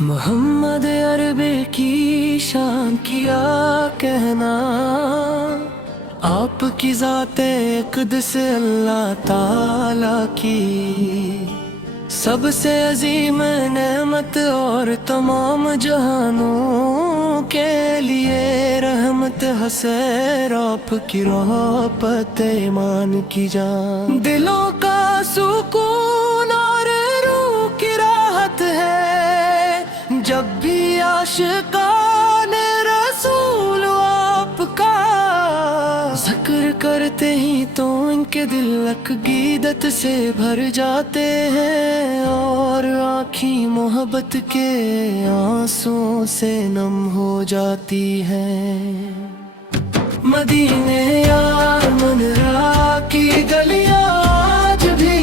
محمد عربی کی شان کیا کہنا، آپ کی ذات اقدس اللہ تعالی کی سب سے عظیم نعمت اور تمام جہانوں کے لیے رحمت حسیر آپ کی رحمت ایمان کی جان، دلوں کا سکون اور روح کی راحت ہے جب بھی عاشقان رسول آپ کا ذکر کرتے ہی تو ان کے دل عقیدت سے بھر جاتے ہیں اور آنکھیں محبت کے آنسوں سے نم ہو جاتی ہیں۔ مدینے یار منرا کی گلیاں آج بھی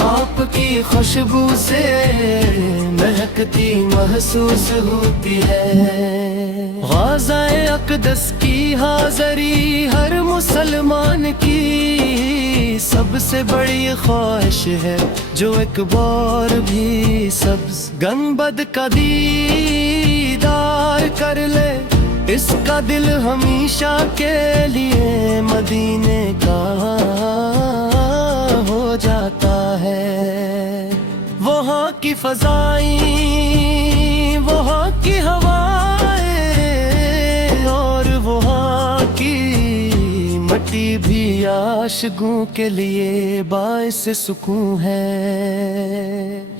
آپ کی خوشبو سے مہکتی محسوس ہوتی ہے۔ غازہ اقدس کی حاضری ہر مسلمان کی سب سے بڑی خواہش ہے، جو ایک بار بھی سبز گنبد کا دیدار کر لے، اس کا دل ہمیشہ کے لیے مدینے کا ہو جاتا ہے۔ وہاں کی فضائیں، وہاں کی ہوائیں اور وہاں کی مٹی بھی عاشقوں کے لیے باعث سکون ہے۔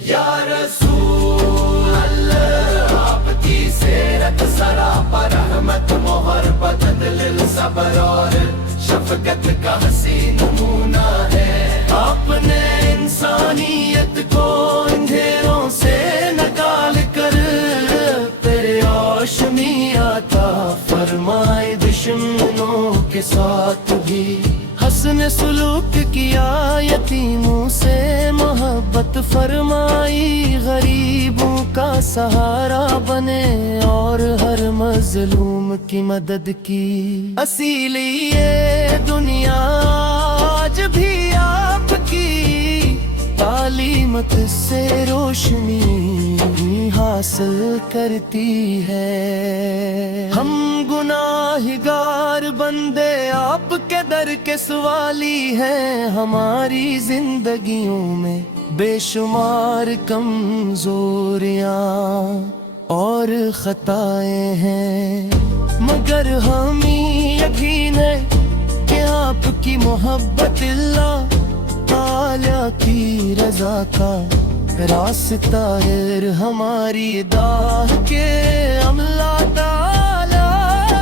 یا رسول اللہ آپ کی سیرت سراپا رحمت محبت دل صبر اور شفقت کا حسین نمونہ ہے۔ آپ نے انسانیت کو اندھیروں سے نکال کر تیرے روشنی عطا فرمائے، دشمنوں کے ساتھ بھی حسن سلوک کیا، یتیموں سے محبت فرمائی، غریبوں کا سہارا بنے اور ہر مظلوم کی مدد کی۔ اصیلی یہ دنیا آج بھی آپ کی تعلیمت سے روشنی حاصل کرتی ہے۔ ہم گناہگار بندے آپ کے در کے سوالی ہیں، ہماری زندگیوں میں بے شمار کمزوریاں اور خطائیں ہیں، مگر ہمیں یقین ہے کہ آپ کی محبت اللہ تعالی کی رضا کا راستہ ہے۔ ہماری داہ کے عملہ تعالی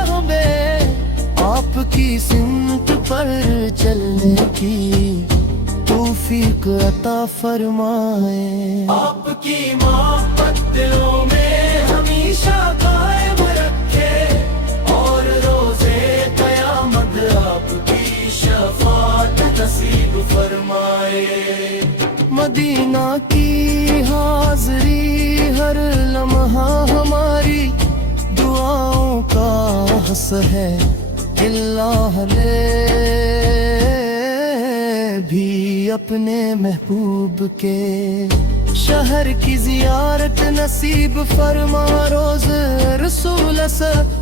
ہمیں آپ کی سمت پر چلنے کی توفیق عطا فرمائے۔ آپ کی محبت دلوں میں ہمیشہ قائم رکھے اور روزے قیامت آپ کی شفاعت نصیب فرمائے۔ مدینہ کی حاضری ہر لمحہ ہماری دعاؤں کا حصہ ہے، اللہ نے بھی اپنے محبوب کے شہر کی زیارت نصیب فرما، روز رسول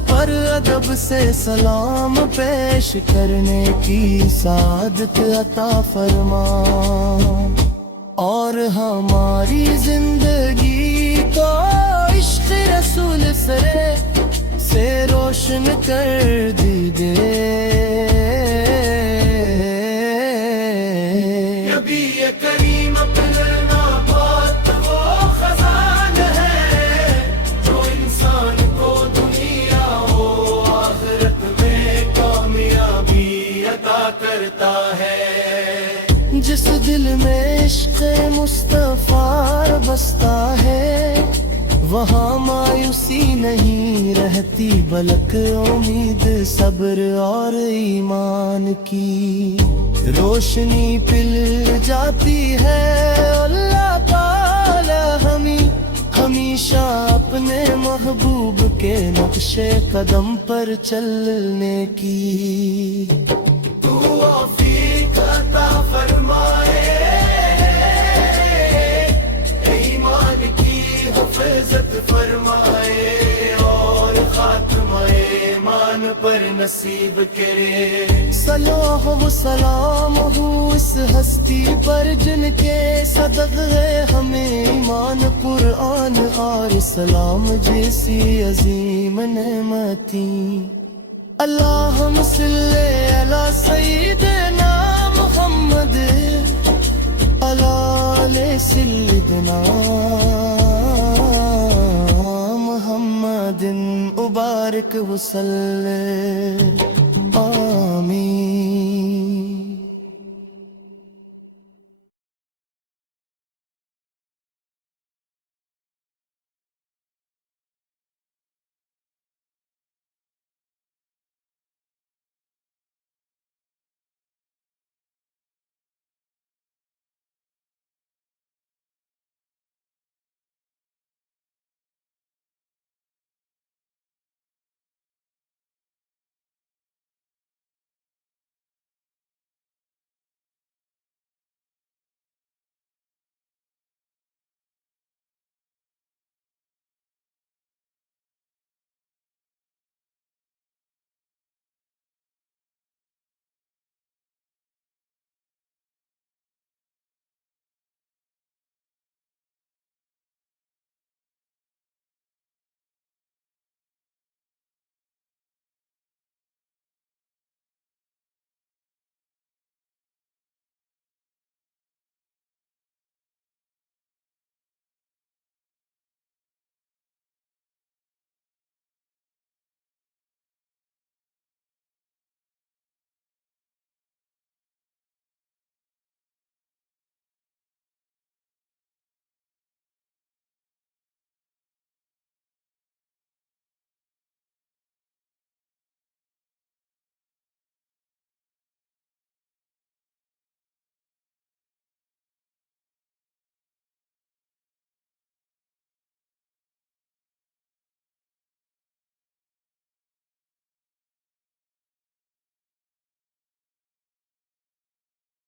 پر ادب سے سلام پیش کرنے کی سعادت عطا فرما، اور ہماری زندگی کو عشق رسول سے روشن کر دیجئے۔ نبی کریم اپنا بات وہ خزان ہے، جو انسان کو دنیا و آخرت میں کامیابی عطا کرتا ہے۔ جس دل میں عشق مصطفیٰ بستا ہے، وہاں مایوسی نہیں رہتی بلکہ امید صبر اور ایمان کی روشنی پل جاتی ہے۔ اللہ تعالی ہمیشہ اپنے محبوب کے نقش قدم پر چلنے کی توفیق عطا فرمائے، ایمان کی حفظ نصیب کرے صلاح و سلام ہو اس ہستی پر جن کے صدقے ہمیں ایمان قرآن اور اسلام جیسی عظیم نعمتی اللہم صلی علی سیدنا محمد علی سیدنا محمد مبارک وسلم